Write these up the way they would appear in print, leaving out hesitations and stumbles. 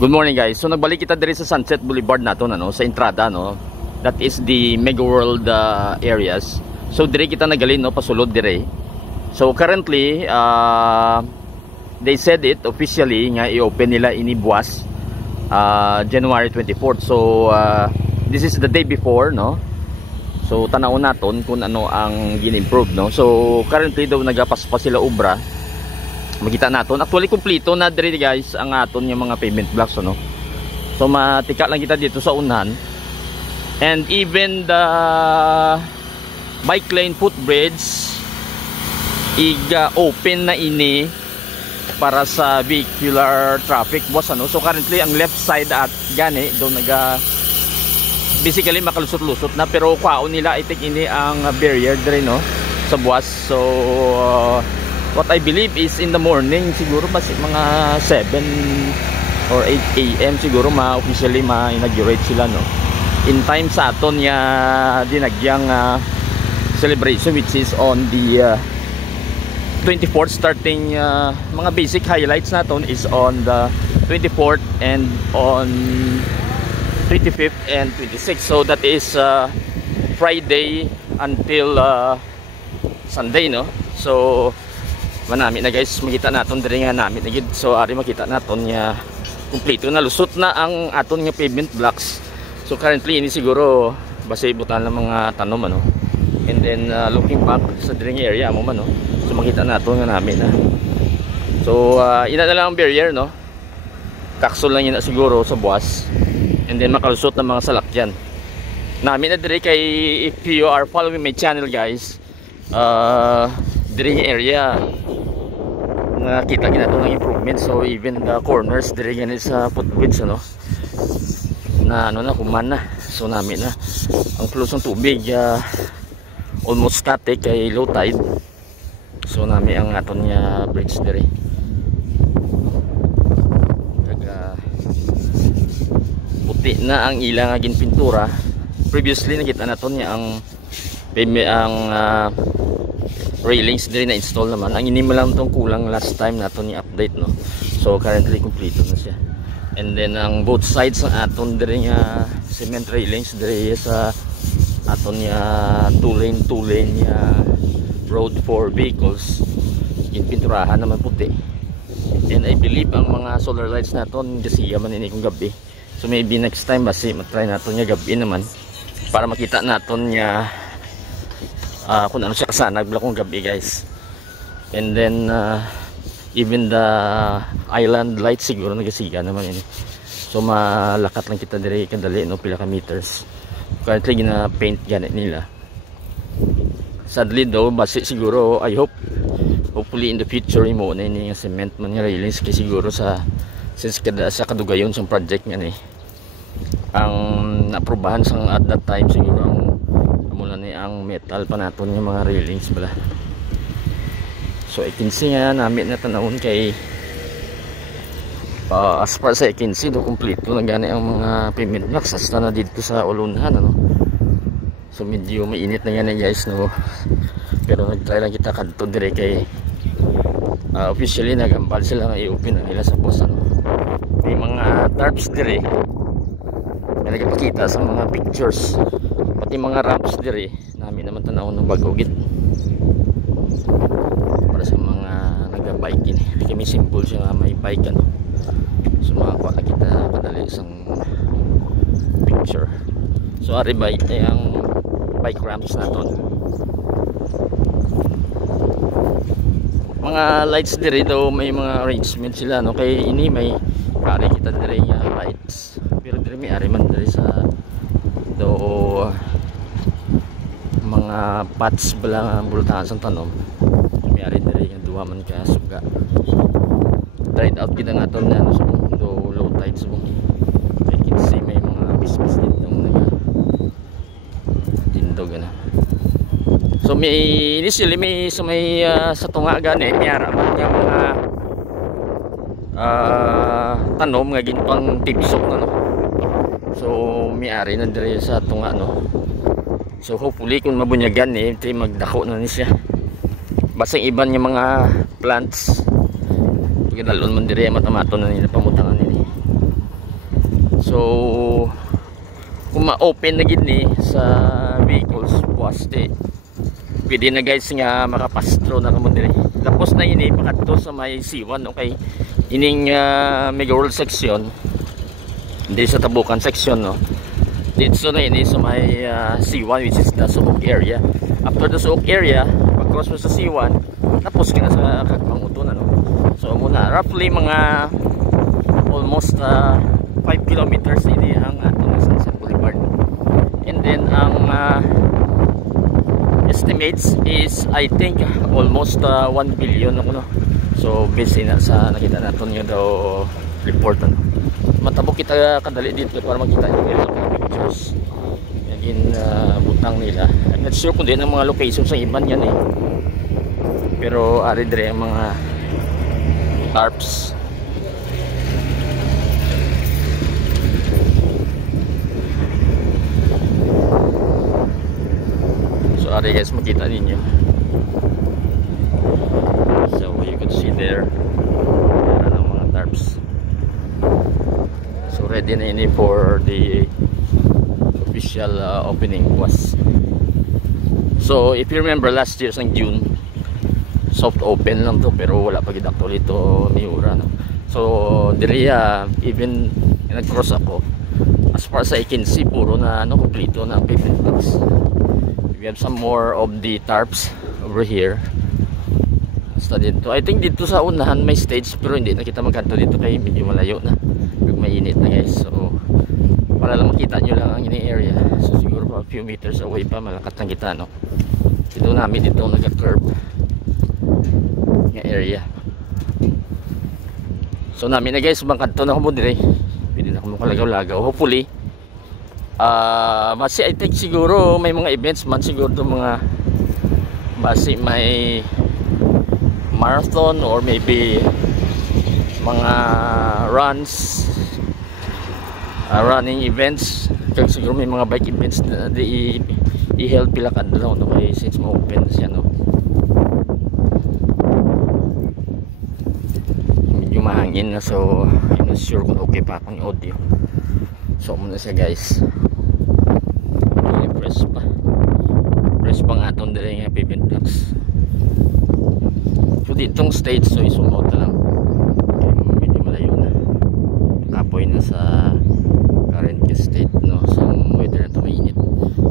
Good morning guys. So nagbalik kita diri sa Sunset Boulevard nato no, sa entrada no. That is the Mega World areas. So diri kita nagalin no pasulod diri. So currently they said it officially nga i-open nila ini buwas January 24th. So this is the day before no. So tanawon naton kung ano ang gin-improve no. So currently daw nagapaspas sila obra. Makita naton actually kompleto na diri guys ang aton yung mga pavement blocks no. So matika lang kita dito sa unahan. And even the bike lane footbridge open na ini para sa vehicular traffic boss ano. So currently ang left side at gani do basically makalusot-lusot na, pero kwaon nila itik ini ang barrier diri no sa buwas. So what I believe is in the morning siguro basi mga 7 or 8 AM siguro officially ma-inaugurate sila no. In time sa aton ya dinagyang celebration which is on the 24th starting mga basic highlights naton is on the 24th and on 25th and 26th. So that is Friday until Sunday no. So manami na guys, makita naton diri nga namin na gid. So ari makita naton nga kumpleto na lusot na ang aton nga pavement blocks. So currently ini siguro base butan ng mga tanom ano. And then looking back sa diri nga area mo man no. So makita naton nga namin na. So ina na lang ang barrier no. Kaksol lang ina siguro sa buwas. And then makalusot ng mga salakyan. Namin na diri kay if you are following my channel guys, diri nga area nakita ginato ng improvement. So even the corners diri gani sa footbridge ano na ano na kuman na. So namin na ang flow ng tubig almost static kay low tide. So namin ang aton nga bridge diri kaga puti na ang ilang agin pintura. Previously nakita naton nga ang railings diri na install naman. Ang ini lang tong kulang last time naton ni update no. So currently completed na siya. And then ang both sides ng aton diri nga cement railings diri sa aton nga two lane road for vehicles ginpinturahan naman puti. And I believe ang mga solar lights naton gasiya man ini kung gabi. So maybe next time basi matry naton nga gabi naman para makita naton nga kung ano siya kasanag kung gabi guys. And then even the island lights siguro nagasiga naman ini. So malakat lang kita diri kadali no pila ka meters. Currently gina paint ganit nila. Sadly though basi siguro I hopefully in the future mo na ini nga cement man nga railings kay siguro sa since sa kadugayon sa project nga ni ang naprobahan sang at that time siguro ang mula ni ang metal pa naton yung mga railings bala. So I can see nga namin na tanawon kay as far as I can see do kompleto na gani ang mga pavement blocks hasta na dito sa ulunhan ano. So medyo mainit na yan guys no. Pero nagtry lang kita kadto dire kay officially nagambal sila nga i-open ang nila sa boss ano. May mga tarps dire na nagpakita sa mga pictures. Pati mga ramps diri namin naman tanawon ng bagogit para sa mga naga-bike ini. Kami simple siya nga may bike ano. So makakuha na kita kadali isang picture. So ari bike ang bike ramps naton. Mga lights diri daw may mga arrangement sila no kay ini may pare kita diri nga lights. Pero diri may ari man diri sa do mga pots bala bultahan sa tanom. Mayari diri nga duha man ka suga. Dried out kita naton na so do low tide so I can see may mga bisbis dito nga tindog na. So may initially may sa tunga gani mayara man nga mga tanom nga ginpang tibsok na no. So mayari na diri sa tunga no. So hopefully kung mabunyagan magdako na ni siya. Basang iban yung mga plants. Pagkadalon man diri matamaton na nila pamutangan nila. So kung ma-open na gid ni sa vehicles buwaste, pwede na guys nga makapastro na kamo dire. Tapos na ini pakadto sa may C1, okay, ining Mega World section, hindi sa Tabukan section, no. Dito na ini sa may C1, which is the Suok area. After the Suok area, pag-cross mo sa C1, tapos ka na sa Kagmanguto na, no. So muna roughly mga almost 5 kilometers ini ang atong Sunset Boulevard. And then ang estimates is I think almost 1 billion, no. So based na sa nakita natin nga daw report, ano. Matabok kita kadali dito para makita nyo yung pictures yung butang nila. I'm not sure kung din ang mga location sa iban yan eh, pero ari dire ang mga tarps. So ari guys, makita ninyo. So you could see there ang mga tarps. So ready na ini for the official opening was. So if you remember last year sang June, soft open lang to, pero wala pa gid actually to Miura, no. So diri even nag-cross ako, as far as I can see puro na ano, kompleto na pavement blocks. We have some more of the tarps over here. Basta dito, I think dito sa unahan may stage, pero hindi na kita magkanto dito kay medyo malayo na, mainit na guys. So para lang makita nyo lang ang ini area. So siguro pa a few meters away pa malakat lang kita, no. Dito namin dito nagka-curve nga area. So namin na guys, bangkanto na ko mo dire, pwede na ko makalagaw-lagaw. Hopefully masi I think siguro may mga events man siguro to, mga basi may marathon or maybe mga runs, running events, kag siguro may mga bike events na i-help pila kadlaw, no, kay since ma-open siya, no. Medyo mahangin na, so I'm not sure kung okay pa akong audio. So muna siya guys, press pang aton dire nga pavement blocks. So ditong stage, so i-zoom out na lang, okay, medyo malayo na, kapoy na sa current state, no, sa weather na ito mainit.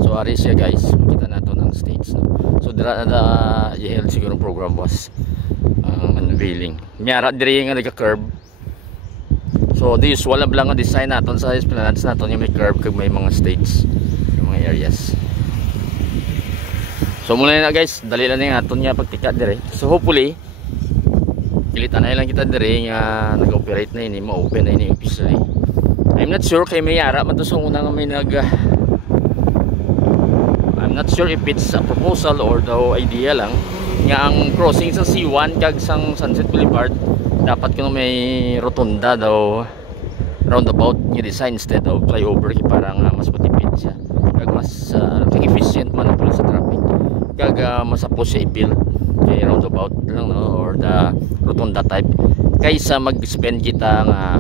So ari siya guys, makita nato ng stage, no. So dira na i-held siguro program was unveiling nyara diri nga nagka-curve. So the usual lang ang design naton sa esplanades naton, yung may curve kag may mga stage, yung mga areas. So muna na guys, dali lang yung aton nga pagtika dire. So hopefully kilitan na lang kita dire nga nag-operate na ini, ma-open na ini officially. I'm not sure kay may yara man to sa unang may I'm not sure if it's a proposal or daw idea lang nga ang crossing sa C1 kag sang Sunset Boulevard dapat kuno may rotunda daw, roundabout nga design instead of flyover, para nga mas matipid siya kag mas efficient man pala sa traffic, kag mas approachable kay roundabout lang, no, or the rotunda type, kaysa mag-spend kita nga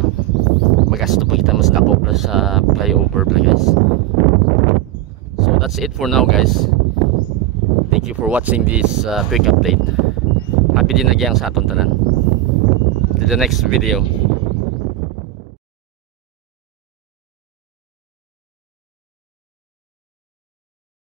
magasto pa kita mas dako plus sa flyover pa guys. So that's it for now guys. Thank you for watching this quick update. Happy din nagyang sa aton tanan. To the next video.